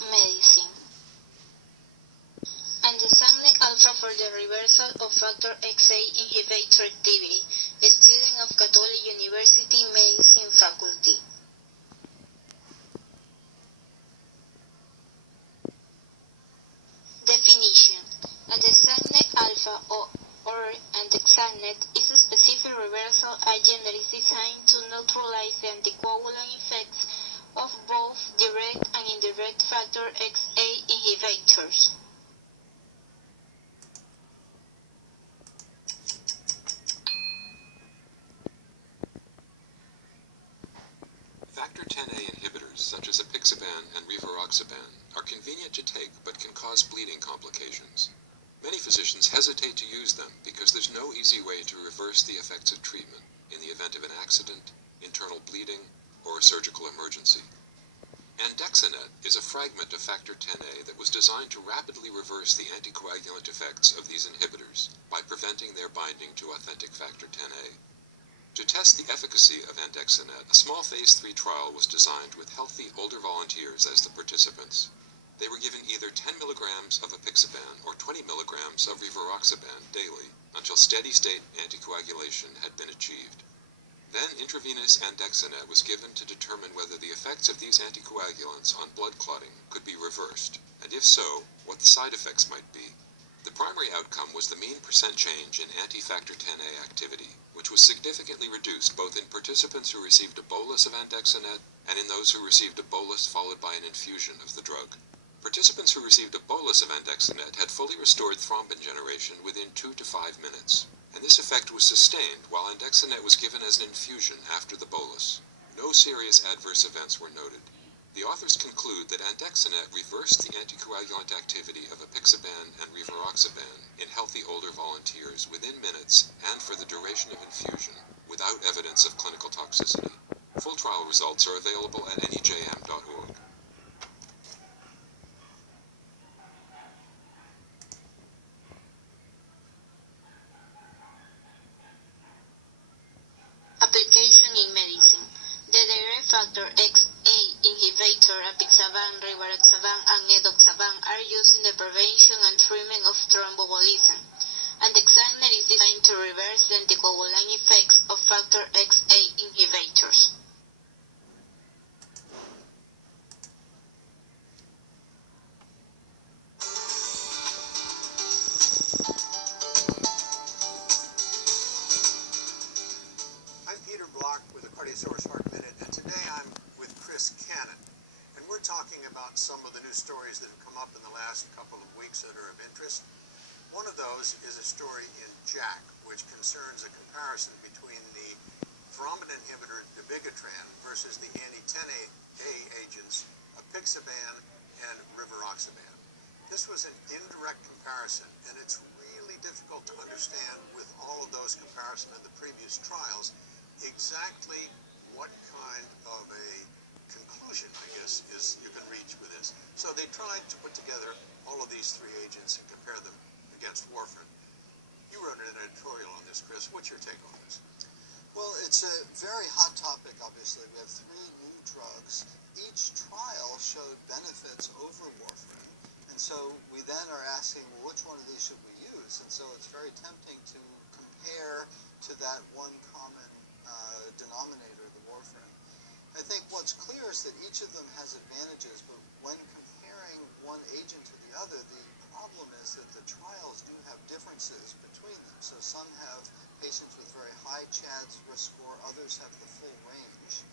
medicine. Andexanet Alfa for the reversal of factor XA inhibitor activity, a student of Catholic University Medicine Faculty. Definition: Andexanet Alfa or Andexanet is a specific reversal agent that is designed to neutralize the anticoagulant effects of both direct and indirect factor XA inhibitors. Factor Xa inhibitors, such as apixaban and rivaroxaban, are convenient to take but can cause bleeding complications. Many physicians hesitate to use them because there's no easy way to reverse the effects of treatment in the event of an accident, internal bleeding, or a surgical emergency. Andexanet is a fragment of factor Xa that was designed to rapidly reverse the anticoagulant effects of these inhibitors by preventing their binding to authentic factor Xa. To test the efficacy of Andexanet, a small phase 3 trial was designed with healthy older volunteers as the participants. They were given either 10 milligrams of apixaban or 20 milligrams of rivaroxaban daily until steady-state anticoagulation had been achieved. Then intravenous Andexanet was given to determine whether the effects of these anticoagulants on blood clotting could be reversed, and if so, what the side effects might be. The primary outcome was the mean percent change in anti-factor Xa activity, which was significantly reduced both in participants who received a bolus of Andexanet and in those who received a bolus followed by an infusion of the drug. Participants who received a bolus of Andexanet had fully restored thrombin generation within 2 to 5 minutes, and this effect was sustained while Andexanet was given as an infusion after the bolus. No serious adverse events were noted. The authors conclude that Andexanet reversed the anticoagulant activity of apixaban and rivaroxaban in healthy older volunteers within minutes and for the duration of infusion, without evidence of clinical toxicity. Full trial results are available at nejm.org. Application in medicine. The direct factor XA inhibitor apixaban, rivaroxaban, and edoxaban are used in the prevention and treatment of thromboembolism. Andexanet is designed to reverse the anticoagulant effects of factor XA inhibitors. With the Cardiosaurus Heart Minute, and today I'm with Chris Cannon, and we're talking about some of the new stories that have come up in the last couple of weeks that are of interest. One of those is a story in JACC, which concerns a comparison between the thrombin inhibitor dabigatran versus the anti-10A agents apixaban and rivaroxaban. This was an indirect comparison, and it's really difficult to understand with all of those comparisons in the previous trials exactly what kind of a conclusion, I guess, is you can reach with this. So they tried to put together all of these three agents and compare them against warfarin. You wrote an editorial on this, Chris. What's your take on this? Well, it's a very hot topic, obviously. We have three new drugs. Each trial showed benefits over warfarin. And so we then are asking, well, which one of these should we use? And so it's very tempting to compare to that one common denominator, the warfarin. I think what's clear is that each of them has advantages, but when comparing one agent to the other, the problem is that the trials do have differences between them. So some have patients with very high CHADS risk score, others have the full range.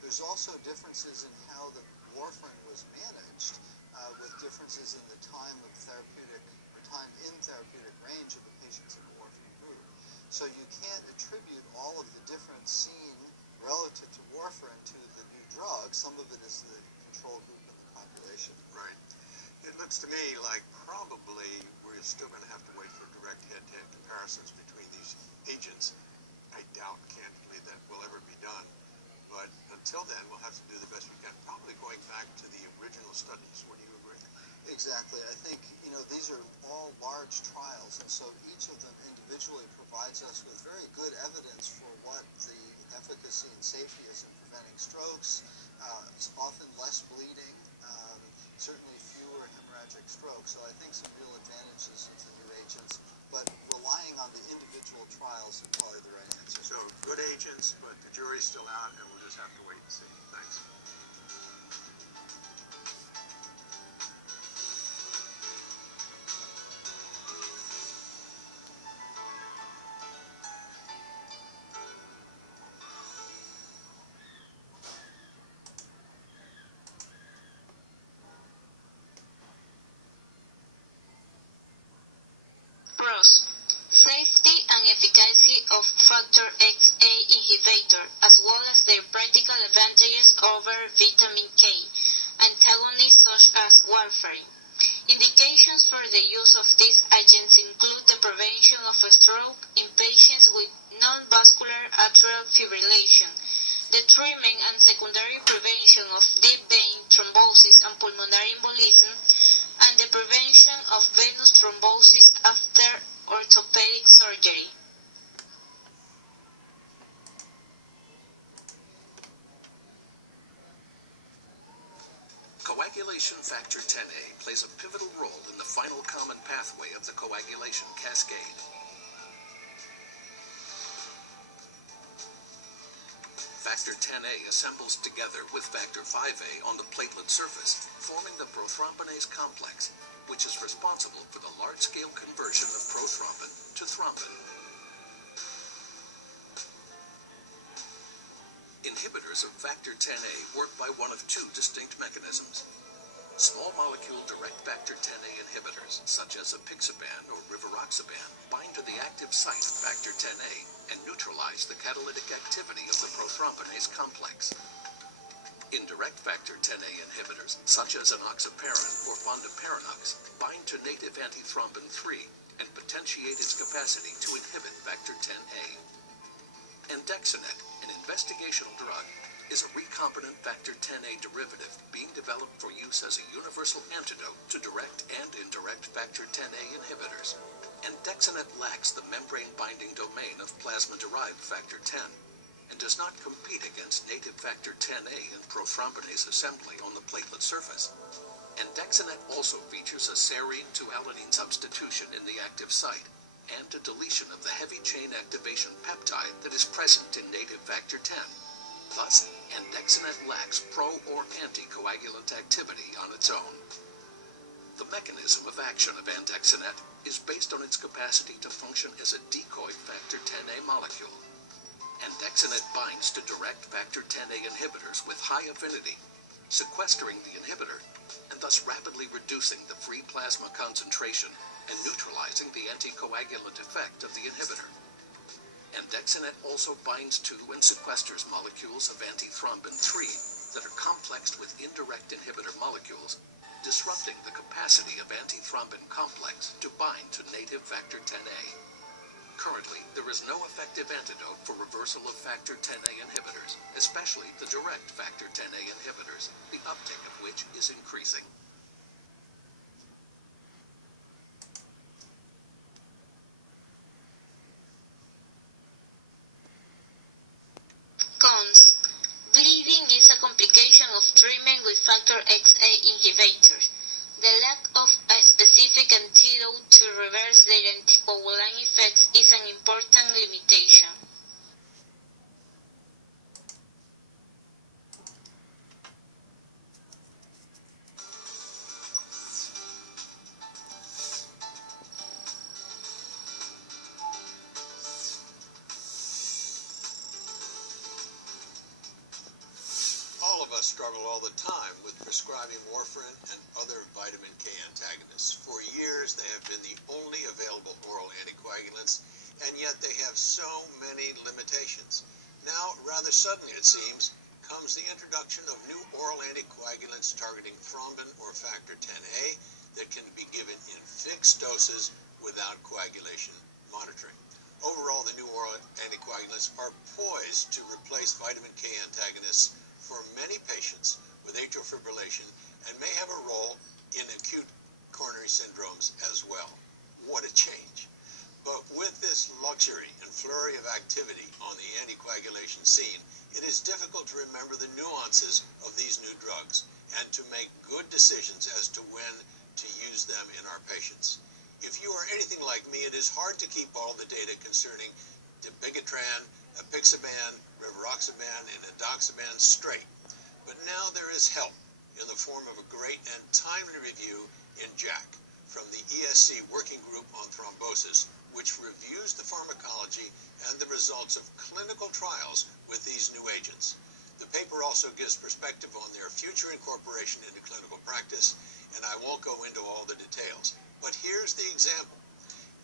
There's also differences in how the warfarin was managed, with differences in the time of therapeutic, or time in therapeutic range of the patients in the warfarin group. So you can't attribute all of the difference seen relative to warfarin to the new drug. Some of it is the control group in the population. Right. It looks to me like probably we're still going to have to wait for direct head-to-head comparisons between these agents. I doubt, candidly, that will ever be done. But until then, we'll have to do the best we can, probably going back to the original studies. Would you agree? Exactly. I think, these are all large trials, and so each of them individually provides us with very good evidence for what the efficacy and safety is in preventing strokes. It's often less bleeding. certainly fewer hemorrhagic strokes. So I think some real advantages of the new agents, but relying on the individual trials is probably the right answer. So good agents, but the jury's still out, and we'll just have to wait and see. Thanks. Pros. Safety and efficacy of factor XA inhibitor, as well as their practical advantages over vitamin K antagonists such as warfarin. Indications for the use of these agents include the prevention of a stroke in patients with non-vascular atrial fibrillation, the treatment and secondary prevention of deep vein thrombosis and pulmonary embolism, and the prevention of venous thrombosis after orthopedic surgery. Coagulation factor 10A plays a pivotal role in the final common pathway of the coagulation cascade. Factor 10A assembles together with factor 5A on the platelet surface, forming the prothrombinase complex, which is responsible for the large-scale conversion of prothrombin to thrombin. Inhibitors of factor 10A work by one of two distinct mechanisms. Small molecule direct factor 10A inhibitors, such as apixaban or rivaroxaban, bind to the active site of factor 10A and neutralize the catalytic activity of the prothrombinase complex. Indirect factor 10A inhibitors, such as enoxaparin or fondaparinux, bind to native antithrombin 3 and potentiate its capacity to inhibit factor 10A. Andexanet, an investigational drug, is a recombinant factor 10A derivative being developed for use as a universal antidote to direct and indirect factor 10A inhibitors. Andexanet lacks the membrane-binding domain of plasma-derived factor 10 and does not compete against native factor 10A in prothrombinase assembly on the platelet surface. Andexanet also features a serine to alanine substitution in the active site and a deletion of the heavy chain activation peptide that is present in native factor 10. Thus, Andexanet lacks pro- or anticoagulant activity on its own. The mechanism of action of Andexanet is based on its capacity to function as a decoy factor 10A molecule. Andexanet binds to direct factor 10A inhibitors with high affinity, sequestering the inhibitor and thus rapidly reducing the free plasma concentration and neutralizing the anticoagulant effect of the inhibitor. Andexanet also binds to and sequesters molecules of antithrombin 3 that are complexed with indirect inhibitor molecules, disrupting the capacity of antithrombin complex to bind to native factor 10A. Currently, there is no effective antidote for reversal of factor 10A inhibitors, especially the direct factor 10A inhibitors, the uptake of which is increasing. Cons. Bleeding is a complication of treatment with factor XA inhibitors. The lack of a specific antidote to reverse their anticoagulant effects is an important limitation. All of us struggle all the time with prescribing warfarin and other vitamin K antagonists. For years, they have been the only available oral anticoagulants, and yet they have so many limitations. Now, rather suddenly it seems, comes the introduction of new oral anticoagulants targeting thrombin or factor 10A that can be given in fixed doses without coagulation monitoring. Overall, the new oral anticoagulants are poised to replace vitamin K antagonists for many patients with atrial fibrillation and may have a role in acute coronary syndromes as well. What a change. But with this luxury and flurry of activity on the anticoagulation scene, it is difficult to remember the nuances of these new drugs and to make good decisions as to when to use them in our patients. If you are anything like me, it is hard to keep all the data concerning dabigatran, apixaban, rivaroxaban, and endoxaban straight. But now there is help in the form of a great and timely review in JACC from the ESC Working Group on Thrombosis, which reviews the pharmacology and the results of clinical trials with these new agents. The paper also gives perspective on their future incorporation into clinical practice, and I won't go into all the details. But here's the example.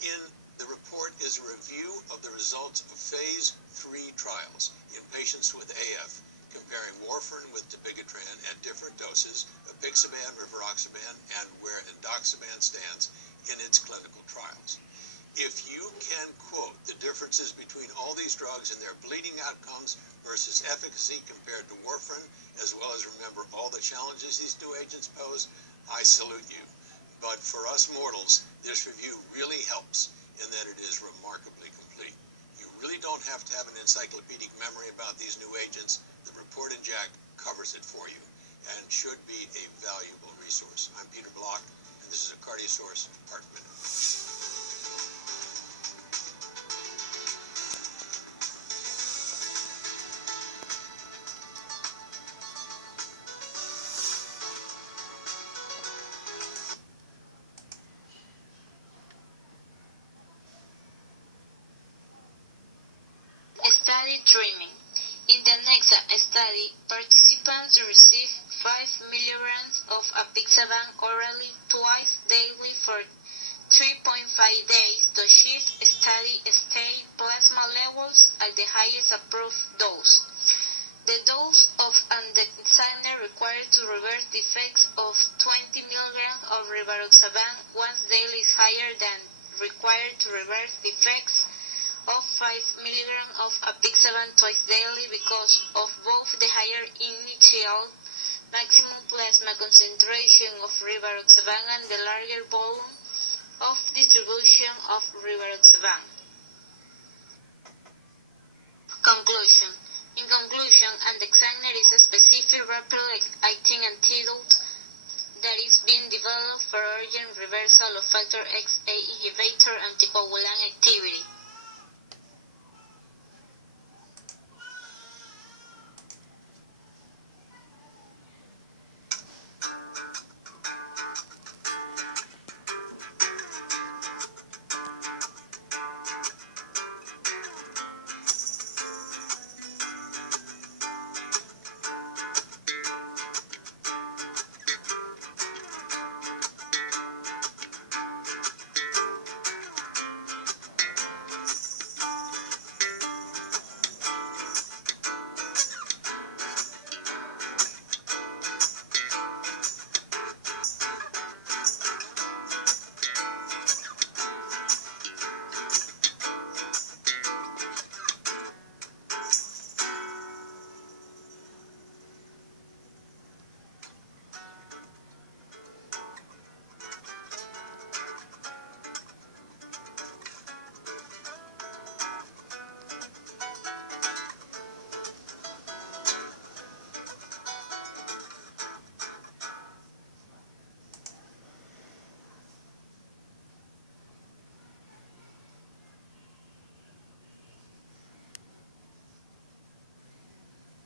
In the report is a review of the results of phase 3 trials in patients with AF, comparing warfarin with dabigatran at different doses, apixaban, rivaroxaban, and where endoxaban stands in its clinical trials. If you can quote the differences between all these drugs and their bleeding outcomes versus efficacy compared to warfarin, as well as remember all the challenges these new agents pose, I salute you. But for us mortals, this review really helps in that it is remarkably complete. You really don't have to have an encyclopedic memory about these new agents. The report in JACC covers it for you and should be a valuable resource. I'm Peter Block, and this is a Cardiosource Heart Minute. Study trimming. In the Andexanet study, participants received 5 milligrams of apixaban orally twice daily for 3.5 days to achieve steady state plasma levels at the highest approved dose. The dose of Andexanet required to reverse the effects of 20 milligrams of rivaroxaban once daily is higher than required to reverse the effects of 5 milligrams of apixaban twice daily because of both the higher initial maximum plasma concentration of rivaroxaban and the larger volume of distribution of rivaroxaban. Conclusion. In conclusion, Andexanet is a specific rapidly acting antidote that is being developed for urgent reversal of factor XA inhibitor anticoagulant activity.